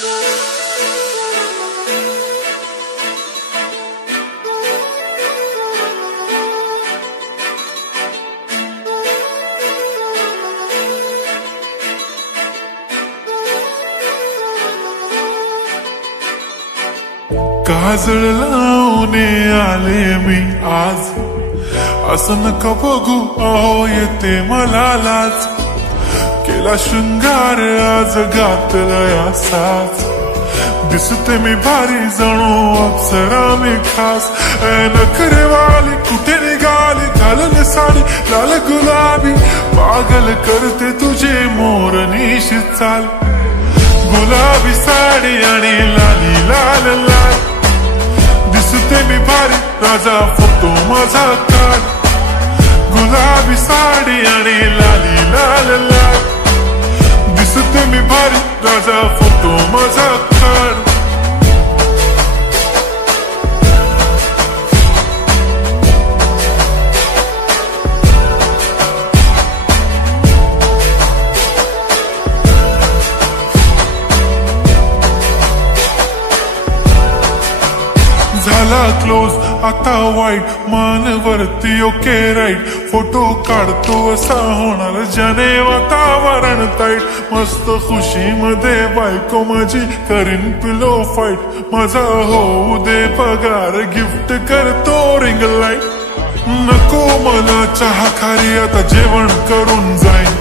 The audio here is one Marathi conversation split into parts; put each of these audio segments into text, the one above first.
काजळ लावून आले मी आज, असं नका बघू अहो येते मला लाज. केला शृंगार आज घातलाय असाच, दिसते मी भारी जणू अप्सरा मी खास. नखरे वाली कुठे निघाली घालून साडी लाल गुलाबी, पागल करते तुझे मोरनीशी चाल. गुलाबी साडी आणि लाली लाल लाल, दिसते मी भारी राजा फोटो माझा काढ. गुलाबी साडी आणि लाली लाल लाल, दिसते मी भारी राजा फोटो माझा काढ. झाला क्लोज आता वाईट, मान वरती ओके राईट. फोटो काढतो असा होणार ज्याने वातावरण ताईट. मस्त खुशी मध्ये बायको माझी करीन पिलो फाईट. माझा होऊ दे पगार गिफ्ट करतो रिंग लाईट. नको मला चहा खारी आता जेवण करून जाईन.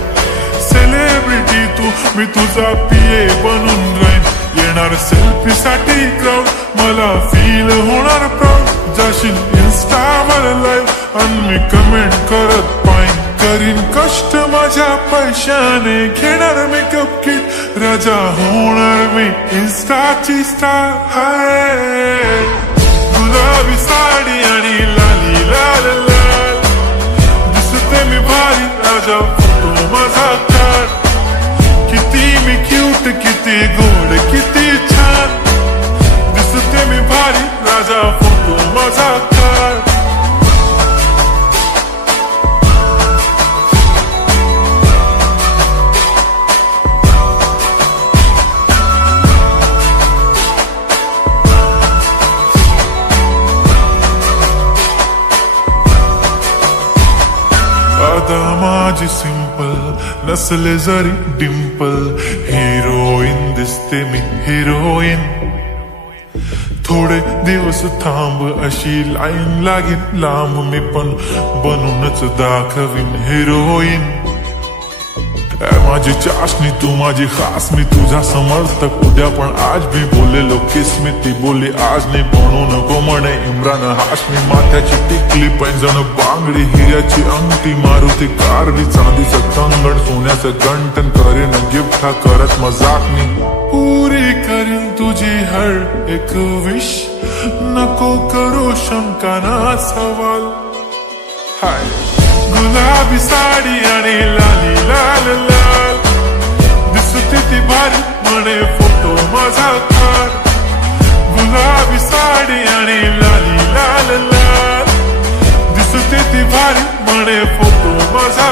सेलिब्रिटी तू मी तुझा पिये बनून राहीन. येणार सेल्फी साठी क्राऊड मला फील होणार प्राऊड. जाशील इन्स्टावर लाईव्ह आणि मी कमेंट करत पाईन. करीन कष्ट माझ्या पैशाने घेणार मेकअप किट. राजा होणार मी इन्स्टाची स्टार. हाय गुलाबी साडी आणि लाली लाल लाल, दिसते मी भारी राजा फोटो माझा काढ. किती मी क्यूट किती गोड किती छान, दिसते मी भारी राजा फोटो माझा काढ. आता माझी सिंपल नसले जरी डिंपल, हिरोईन दिसते मी हिरोईन. थोडे दिवस थांब अशी लाईन लागेल लांब, मी पण बनूनच दाखवीन हिरोईन. माझी चाशनी तू माझी खास, मी तुझा समर्थक उद्या पण आज भी बोलेलो किस मी. ती बोली आज नाही बनू नको म्हणे इम्रान हाशमी. माथ्याची टिकली पैंजण बांगडी हिऱ्याची अंगठी, मारुती कारली चांदीचं कंगण सोन्याचं गंटन. करीन गिफ्ट हा करत मजाक मी. पुरी करीन तुझी हर एक विश, नको करू शंका ना सवाल. हाय गुलाबी साडी आणि लाली लाल लाल, दिसते ती भारी म्हणे फोटो माझा काढ. गुलाबी साडी आणि लाली लाल लाल, दिसते ती भारी म्हणे फोटो माझा.